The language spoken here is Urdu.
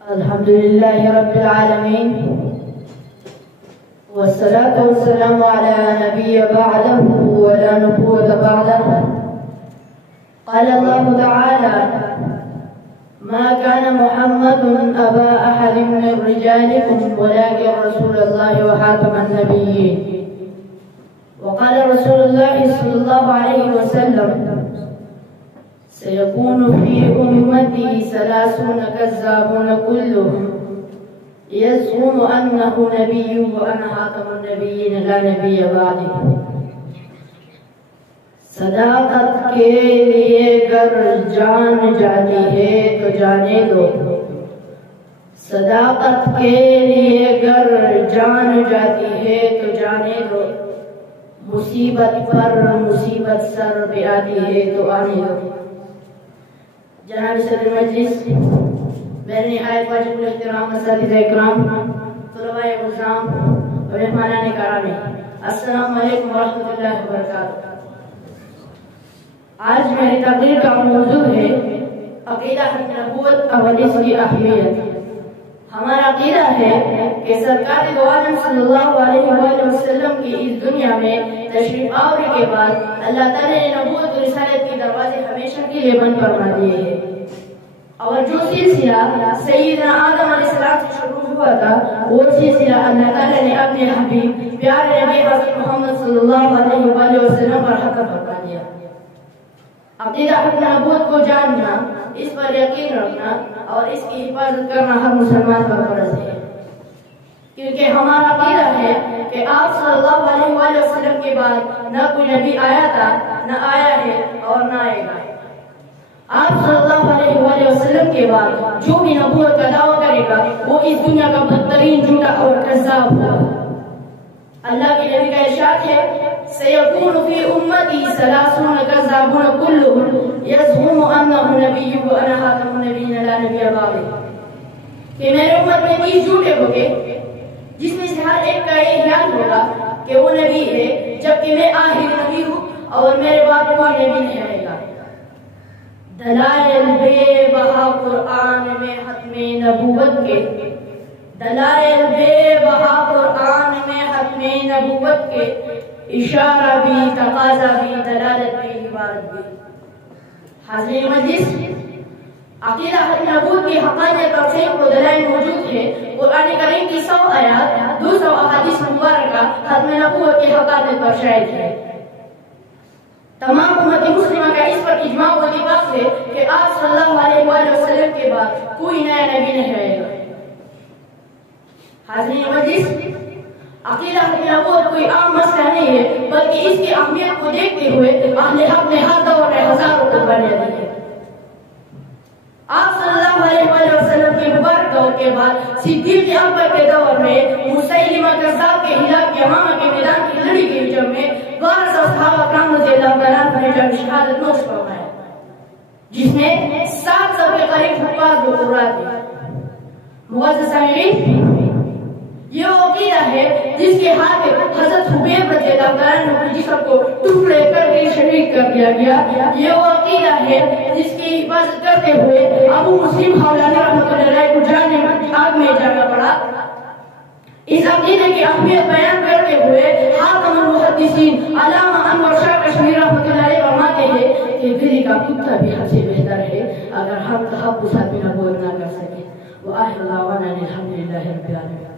الحمد لله رب العالمين، والصلاة والسلام على نبي بعده ولا نبوة بعده. قال الله تعالى: ما كان محمد أبا أحد من رجالكم ولكن رسول الله وخاتم النبيين. وقال رسول الله صلى الله عليه وسلم: سيكون في أمتي 30 كذابون كلهم يزعم أنه نبي وأنا خاتم النبيين لا نبي بعدي. صداقت کے لیے گر جان جاتی ہے تو جانے دو، صداقت کے لیے گر جان جاتی ہے تو جانے دو، مصیبت پر مصیبت سر پہ آتی ہے تو آنے دو۔ جناب صدر مجلس، میرے نہایت واجب الاحترام اساتذہ اکرام، طلباء اعزام اور مہمانان کرامی، السلام علیکم ورحمۃ اللہ وبرکاتہ۔ آج میری تقریر کا موضوع ہے عقیدہ نبوت اور اس کی اہمیت۔ ہمارا عقیدہ ہے کہ سرکار دو عالم صلی اللہ علیہ وآلہ وسلم کی اس دنیا میں تشریف آوری کے بعد اللہ تعالی نے نبوت و رسالت کے دروازے ہمیشہ کے لیے بند فرما دیے ہیں، اور جو سلسلہ سیدنا آدم علیہ السلام سے شروع ہوا تھا وہ سلسلہ اللہ تعالی نے اپنے حبیب پیارے نبی حضرت محمد صلی اللہ علیہ وآلہ وسلم پر ختم فرما دیا۔ عقیدہ حق نبوت کو جاننا، اس پر یقین رکھنا اور اس کی حفاظت کرنا ہر مسلمان کا فرض ہے، کیونکہ ہمارا عقیدہ ہے کہ آپ صلی اللہ علیہ وآلہ وسلم کے بعد نہ کوئی نبی آیا تھا، نہ آیا ہے اور نہ آئے گا۔ آپ صلی اللہ علیہ وآلہ وسلم کے بعد جو بھی نبوت کا دعویٰ کرے گا وہ اس دنیا کا بدترین جھوٹا اور کذاب ہوگا۔ اللہ کے نبی کا ارشاد ہے: سيكون في أمتي 30 كذابون كلهم يزعم أنه نبي وأنا خاتم النبيين لا نبي بعدي۔ کہ میرے امت میں 30 جھوٹے ہوں گے جس میں سے ہر ایک کا یہ خیال ہوگا کہ وہ نبی ہے، جبکہ میں آخری نبی ہوں اور میرے بعد کوئی نبی نہیں آئے گا۔ دلائل بے بہا قرآن میں ختم نبوت کے، دلائل بے بہا قرآن میں ختم نبوت کے، اشارہ بھی، تقاضا بھی، دلالت بھی، عبارت بھی۔ حاضرین مجلس، عقیدہ حق نبوت کی حقانیت اور سینکڑوں دلائل موجود ہے۔ قرآن کریم کی 100 آیات، 200 احادیث مبارکہ ختم نبوت کی حقانیت پر شاہد ہے۔ تمام امت مسلمہ کا اس پر اجماع و اتفاق ہے کہ آپ صلی اللہ علیہ وآلہ وسلم کے بعد کوئی نیا نبی نہیں آئے گا۔ حاضرین مجلس، عقیدہ حق نبوت کوئی عام مسئلہ نہیں ہے، بلکہ اس کی اہمیت کو دیکھتے ہوئے اہل حق نے ہر دور میں ہزاروں قربانیاں دی ہیں۔ آپ صلی اللہ علیہ وآلہ وسلم کے مبارک دور کے بعد صدیق اکبر کے دور میں مسیلمہ کذاب کے ہلاک یمامہ کے میدان کی لڑی گئی جنگ میں 1200 صحابہ کرام رضی اللہ تعالیٰ عنہ نے جنگ شہادت نوش فرمایا، جس میں 700 کے قریب حفاظ و قرات تھے۔ معزز سامعین، یہ عقیدہ ہے جس کے ہاتھ حضرت حبیب رضی اللہ تعالیٰ عنہ کے جسم کو ٹکڑے کر کے شہید کر دیا گیا۔ یہ وہ عقیدہ ہے جس کی حفاظت کرتے ہوئے ابو مسلم خولانی رحمۃ اللہ علیہ کو جانے میں آگ میں جانا پڑا۔ اس عقیدے کی اہمیت بیان کرتے ہوئے خاتم المحدثین علامہ انور شاہ کشمیری رحمۃ اللہ علیہ فرماتے ہیں کہ گلی کا کتا بھی حد سے بہتر ہے اگر ہم تحفظ نبوت نہ کر سکیں۔ وآخر دعوانا الحمد للہ رب العالمین۔